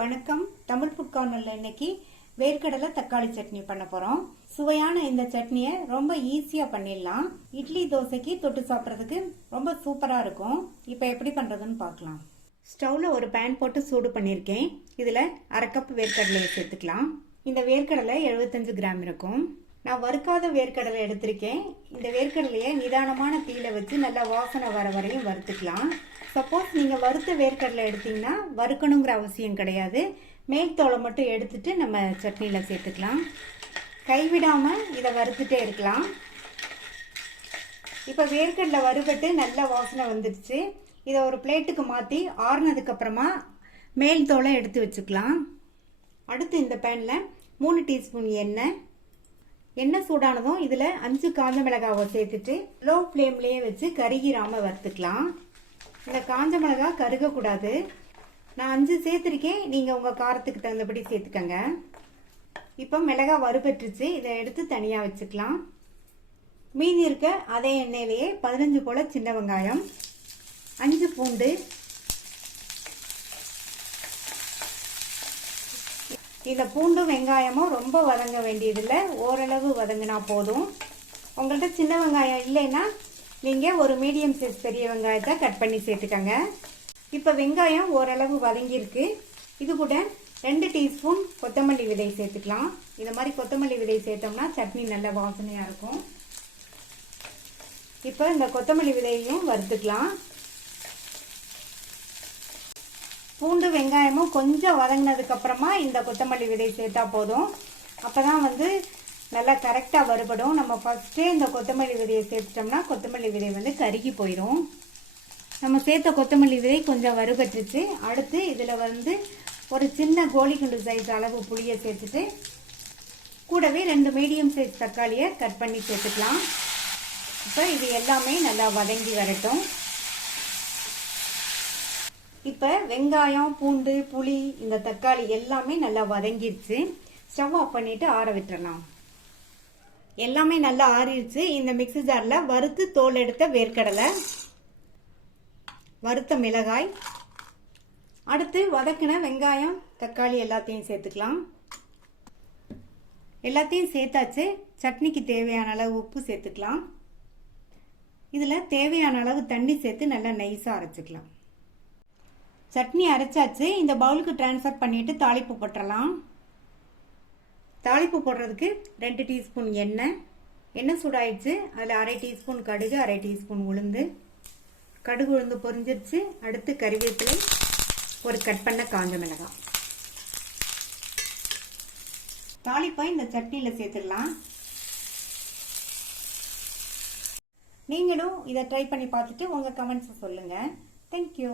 வணக்கம். தமிழ் ஃபுட் கார்னர்ல இன்னைக்கு வேர்க்கடலை தக்காளி சட்னி பண்ண போறோம். சுவையான இந்த சட்னியை ரொம்ப ஈஸியா பண்ணிடலாம். இட்லி தோசைக்கு தொட்டு சாப்பிட்றதுக்கு ரொம்ப சூப்பரா இருக்கும். இப்போ எப்படி பண்றதுன்னு பார்க்கலாம். ஸ்டவ்ல ஒரு பேன் போட்டு சூடு பண்ணியிருக்கேன். இதுல 1/2 கப் வேர்க்கடலையை சேர்த்துக்கலாம். இந்த வேர்க்கடலை 75 கிராம் இருக்கும். நான் வறுக்காத வேர்க்கடலை எடுத்திருக்கேன். இந்த வேர்க்கடலையை நிதானமான தீயில வச்சு நல்லா வாசனை வர வரையும் வறுத்துக்கலாம். சப்போஸ் நீங்கள் வறுத்த வேர்க்கடலை எடுத்தீங்கன்னா வறுக்கணுங்கிற அவசியம் கிடையாது. மேல் தோலை மட்டும் எடுத்துட்டு நம்ம சட்னியில் சேர்த்துக்கலாம். கைவிடாமல் இதை வறுத்துட்டே இருக்கலாம். இப்போ வேர்க்கடலை வறுபட்டு நல்ல வாசனை வந்துடுச்சு. இதை ஒரு பிளேட்டுக்கு மாற்றி ஆறுனதுக்கப்புறமா மேல் தோலை எடுத்து வச்சுக்கலாம். அடுத்து இந்த பேனில் 3 டீஸ்பூன் எண்ணெய் சூடானதும் இதில் 5 காஞ்ச மிளகாவை சேர்த்துட்டு லோ ஃப்ளேம்லேயே வச்சு கருகிராமல் வறுத்துக்கலாம். இந்த காஞ்ச மிளகா கருகக்கூடாது. நான் 5 சேர்த்துருக்கேன். நீங்கள் உங்கள் காரத்துக்கு தகுந்தபடி சேர்த்துக்கங்க. இப்போ மிளகா வறுபட்டுருச்சு. இதை எடுத்து தனியாக வச்சுக்கலாம். மீதி இருக்க அதே எண்ணெயிலேயே 15 போல சின்ன வெங்காயம், 5 பூண்டு, இந்த பூண்டும் வெங்காயமும் ரொம்ப வதங்க வேண்டியதில்லை. ஓரளவு வதங்கினா போதும். உங்கள்கிட்ட சின்ன வெங்காயம் இல்லைன்னா நீங்கள் ஒரு மீடியம் சைஸ் பெரிய வெங்காயத்தை கட் பண்ணி சேர்த்துக்கங்க. இப்போ வெங்காயம் ஓரளவு வதங்கியிருக்கு. இது கூட 2 டீஸ்பூன் கொத்தமல்லி விதை சேர்த்துக்கலாம். இந்த மாதிரி கொத்தமல்லி விதை சேர்த்தோம்னா சட்னி நல்ல வாசனையாக இருக்கும். இப்போ இந்த கொத்தமல்லி விதையையும் வறுத்துக்கலாம். பூண்டு வெங்காயமும் கொஞ்சம் வதங்கினதுக்கப்புறமா இந்த கொத்தமல்லி விதை சேர்த்தா போதும். அப்போ தான் நல்லா கரெக்டாக வறுபடும். நம்ம ஃபஸ்ட்டே இந்த கொத்தமல்லி விதையை சேர்த்துட்டோம்னா கொத்தமல்லி விதை கருகி போயிடும். நம்ம சேர்த்த கொத்தமல்லி விதை கொஞ்சம் வறுபட்டுருச்சு. அடுத்து இதில் ஒரு சின்ன கோழி குண்டு சைஸ் அளவு புளியை சேர்த்துட்டு கூடவே 2 மீடியம் சைஸ் தக்காளியை கட் பண்ணி சேர்த்துக்கலாம். இப்போ இது எல்லாமே நல்லா வதங்கி வரட்டும். இப்போ வெங்காயம், பூண்டு, புளி, இந்த தக்காளி எல்லாமே நல்லா வதங்கிடுச்சு. ஸ்டவ் ஆஃப் பண்ணிட்டு ஆற விட்டுறலாம். எல்லாமே நல்லா ஆறிடுச்சு. இந்த மிக்ஸி ஜாரில் வறுத்து தோல் எடுத்த வேர்க்கடலை, வறுத்த மிளகாய், அடுத்து வதக்கின வெங்காயம், தக்காளி எல்லாத்தையும் சேர்த்துக்கலாம். எல்லாத்தையும் சேர்த்தாச்சு. சட்னிக்கு தேவையான அளவு உப்பு சேர்த்துக்கலாம். இதில் தேவையான அளவு தண்ணி சேர்த்து நல்லா நைஸாக அரைச்சிக்கலாம். சட்னி அரைச்சாச்சு. இந்த பவுலுக்கு டிரான்ஸ்ஃபர் பண்ணிட்டு தாளிப்பு போட்டுடலாம். தாளிப்பு போடுறதுக்கு 2 டீஸ்பூன் எண்ணெய் சூடாயிடுச்சு. அதில் 1/2 டீஸ்பூன் கடுகு, 1/2 டீஸ்பூன் உளுந்து. கடுகு உளுந்து பொரிஞ்சிருச்சு. அடுத்து கறிவேப்பிலை, ஒரு கட் பண்ண காஞ்ச மிளகாய். தாளிப்பை இந்த சட்னியில் சேர்த்துடலாம். நீங்களும் இதை ட்ரை பண்ணி பார்த்துட்டு உங்கள் கமெண்ட்ஸை சொல்லுங்கள். தேங்க்யூ.